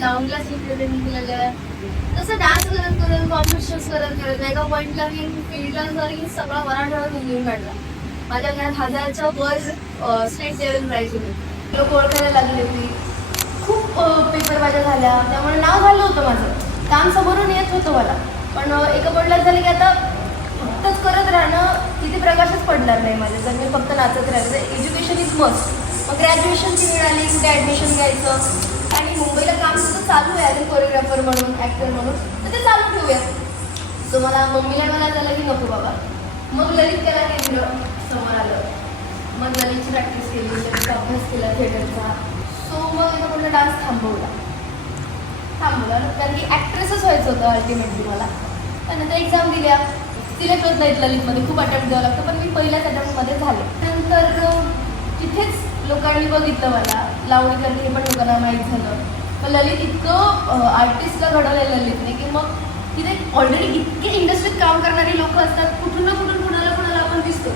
लावणीला शिकलेलं केलेलं तसं डान्स करत करत कॉम्पिटिशन करत करत एका पॉईंटला मी फील्डला जरी सगळा मराठवाडा लिहून काढला. माझ्या घरात हजारच्या वर स्टेट लेवल प्राईज मी लोक ओळखायला लागले होती. खूप पेपर माझ्या झाल्या. त्यामुळे नाव झालं होतं माझं. काम समोरून येत होतं मला. पण एका पॉईंटला झालं की आता फक्तच करत राहणं तिथे प्रकाशच पडणार नाही माझं जर मी फक्त नाचत राहिलं तर एज्युकेशन इज मस्ट मग ग्रॅज्युएशनची मिळाली कुठे ॲडमिशन घ्यायचं? चालू आहे अजून कोरिओग्राफर म्हणून ॲक्टर म्हणून. तर ते चालू ठेवूया सो मला मम्मीला मला झालं की नको बाबा. मग ललित त्याला केंद्र समोर आलं. मग ललितची प्रॅक्टिस केली ललितचा अभ्यास केला थिएटरचा सो मग एका म्हटलं डान्स थांबवला. थांबवला. कारण की ॲक्ट्रेसच व्हायचं होतं अल्टिमेटली मला. त्यानंतर एक्झाम दिल्या. तिला होत नाहीत ललितमध्ये. खूप अटेम्प्ट द्यावं लागतं. पण मी पहिल्याच अटेम्प्टमध्ये झाले. नंतर तिथेच लोकांनी बघितलं मला. लावणी करते हे पण लोकांना माहीत झालं. मग ललित इतकं आर्टिस्टला घडवलं ललितने की मग तिथे ऑलरेडी इतके इंडस्ट्रीत काम करणारी लोक असतात कुठून ना कुठून कुणाला कुणाला आपण दिसतो.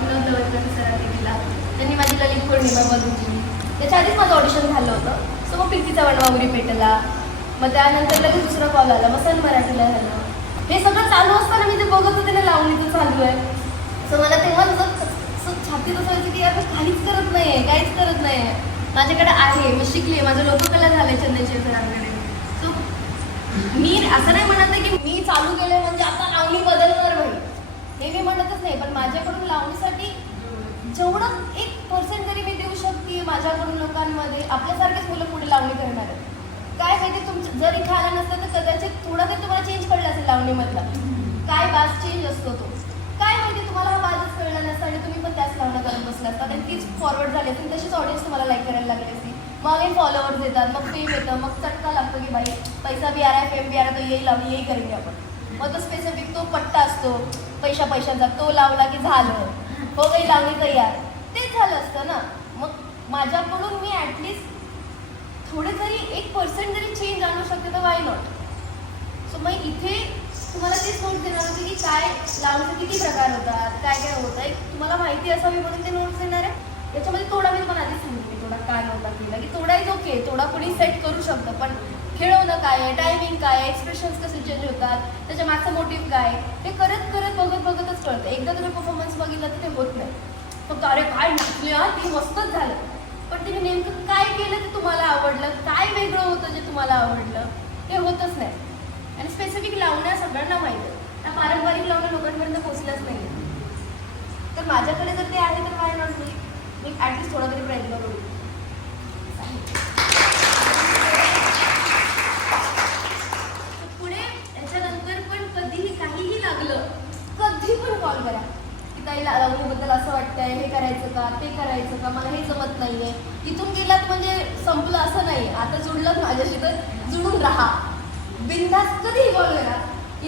विनोद लवकर सरांनी दिला त्यांनी माझी ललित पौर्णिमा बघितली. त्याच्या आधीच माझं ऑडिशन झालं होतं. सो मग प्रीतीचा वडवावरी पेटला. मग त्यानंतर लगेच दुसरा कॉल आला. मग सन मराठीला झालं. हे सगळं चालू असताना मी ते बघत होते ना लावणीचं चालू आहे. सो मला तेव्हा असं असं छातीत असं व्हायचं की यार काहीच करत नाही आहे काहीच करत नाही माझ्याकडे आहे मी शिकले माझं लोककला झालं चेन्नई सरांकडे सो मी असं नाही म्हणत की मी चालू केलं म्हणजे आता लावणी बदलणार नाही. हे मी म्हणतच नाही पण माझ्याकडून लावणीसाठी जेवढं एक पर्सेंट तरी मी देऊ शकते माझ्याकडून लोकांमध्ये आपल्यासारखेच मुलं पुढे लावणी करणार आहेत. काय माहिती तुमचं जर इथं आलं नसतं तर कदाचित थोडा तरी तुम्हाला चेंज पडला असेल लावणीमधला. काय बास चेंज असतो तो? तुम्हाला हा बाजच कळला नसता आणि तुम्ही पण त्याच लावणं करत बसला असता. तीच फॉरवर्ड झाली असतील तशीच ऑडियन्स तुम्हाला लाईक करायला लागली असती. मग हे फॉलोअर्स येतात मग फेम येतं मग चटका लागतो की बाई पैसा बी आ रहा फेम बी आ रहा तो येई लावणी येई करेंगे आपण. मग तो स्पेसिफिक तो पट्टा असतो. पैशा पैशाचा तो लावला की झालं. हो लावली लावणी तयार तेच झालं असतं ना. मग माझ्याकडून मी ॲटलिस्ट थोडे जरी एक पर्सेंट जरी चेंज आणू शकते तर वाय नॉट सो मग इथे तुम्हाला तेच नोट देणार होते की काय लावणीचे किती प्रकार होतात काय काय होतं एक तुम्हाला माहिती असावी म्हणून ते नोट्स देणार आहे. त्याच्यामध्ये म्हणजे तोडा मी पण आधी सांगितलं थोडा काय नव्हता केला की तोडा इज ओके थोडा कोणी सेट करू शकतं पण खेळवणं काय आहे टायमिंग काय आहे एक्सप्रेशन्स कसे चेंज होतात त्याच्या मागचं मोटिव्ह काय आहे, हे करत करत बघत बघतच कळतं. एकदा तुम्ही परफॉर्मन्स बघितलं तर ते होत नाही. फक्त अरे काय नाचलं ते मस्तच झालं. पण तुम्ही नेमकं काय केलं ते तुम्हाला आवडलं? काय वेगळं होतं जे तुम्हाला आवडलं? ते होतच नाही. आणि स्पेसिफिक लावण्या सगळ्यांना माहिती आहे. त्या पारंपरिक लावण्या लोकांपर्यंत पोहोचल्याच नाही. तर माझ्याकडे जर ते आहे तर काय नॉट मी मी ॲटलिस्ट थोडा तरी प्रयत्न करू. पुढे याच्यानंतर पण कधीही काहीही लागलं कधी पण कॉल करा. की ताई ला- लावणीबद्दल असं वाटतंय हे करायचं का ते करायचं का मला हे जमत नाहीये. तिथून गेलात म्हणजे संपलं असं नाही. आता जुडलं माझ्याशी तर जुळून राहा. बिनधास्त कधीही कॉल करा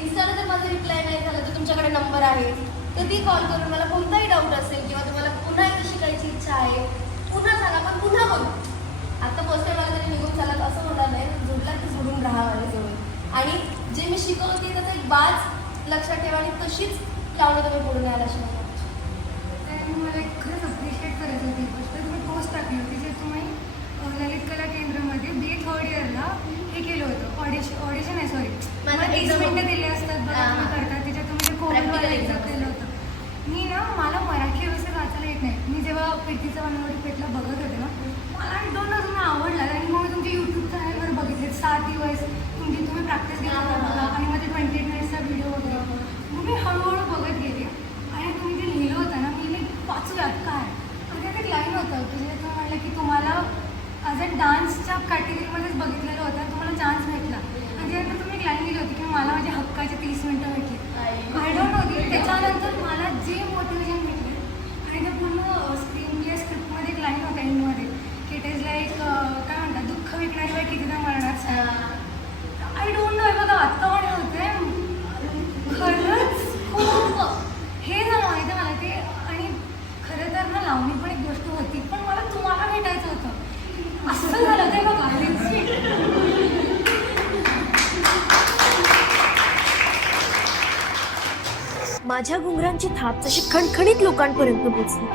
इन्स्टाला जर माझा रिप्लाय नाही झाला तर तुमच्याकडे नंबर आहे कधी कॉल करून मला कोणताही डाऊट असेल किंवा तुम्हाला पुन्हा एकदा शिकायची इच्छा आहे पुन्हा सांगा पण पुन्हा बघू आता फर्स्ट टाइम मला तरी निघून चालत असं होणार नाही जुडला की जुडून राहा माझ्याजवळ. आणि जे मी शिकवते त्याचा एक बाज लक्षात ठेवा आणि तशीच लावणं तुम्ही पुढे यायला शिकवा. मला खरंच अप्रिशिएट करायचं होती. गोष्ट तुम्ही पोस्ट टाकली होती जे तुम्ही अ, ललित कला केंद्रामध्ये बी थर्ड इयरला हे केलं होतं ऑडिशन ऑडिशन आहे सॉरी माझं मला तीस exam मिनिटं दिले असतात बघा हां, तुम्ही हां. करता त्याच्यात तुम्ही ते कोविडवाला Practical एक्झाम exam केलं होतं मी ना मला मराठी व्यवस्थित वाचायला येत नाही मी जेव्हा प्रीतीचा पेठला बघत होते ना. मला दोन अजून आवडला. आणि मग तुमच्या यूट्यूब चॅनलवर बघितले. सात दिवस तुमची तुम्ही प्रॅक्टिस केला बघा आणि मध्ये ट्वेंटी एट मिनिट्सचा व्हिडिओ वगैरे. मग मी हळूहळू बघत गेले. आणि तुम्ही जे लिहिलं होतं ना मी वाचूयात काय? तर त्यात एक लाईन होतं. की जे तुम्ही म्हणलं की तुम्हाला ॲज अ डान्सच्या कॅटेगरीमध्येच बघितलेलं होतं तुम्हाला चान्स भेटला. आणि त्यानंतर तुम्ही एक लाईन लिहिली होती की मला माझ्या हक्काचे तीस मिनटं भेटली आय डोंट नो की त्याच्यानंतर मला जे मोटिवेशन भेटले आणि ते पूर्ण स्क्रीन स्क्रिप्टमध्ये एक लाईन होत्या एंडमध्ये की इट इज लाईक काय म्हणतात दुःख विकणारी बाई कितीदा मरणार आय डोंट नो बघा आत्ता पण होते खरंच खूप हे झालं माहिती आहे मला ते आणि खरं तर ना लावणी पण एक गोष्ट होती पण मला तुम्हाला भेटायचं होतं. असं झालं ते बघा. माझ्या घुंगरांची थाप जशी खणखणीत लोकांपर्यंत पोचली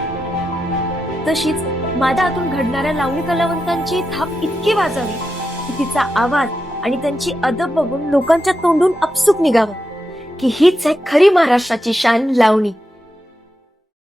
तशीच माझ्या हातून घडणाऱ्या लावणी कलावंतांची थाप इतकी वाजावी की तिचा आवाज आणि त्यांची अदब बघून लोकांच्या तोंडून अपसुक निघावं की हीच आहे खरी महाराष्ट्राची शान लावणी.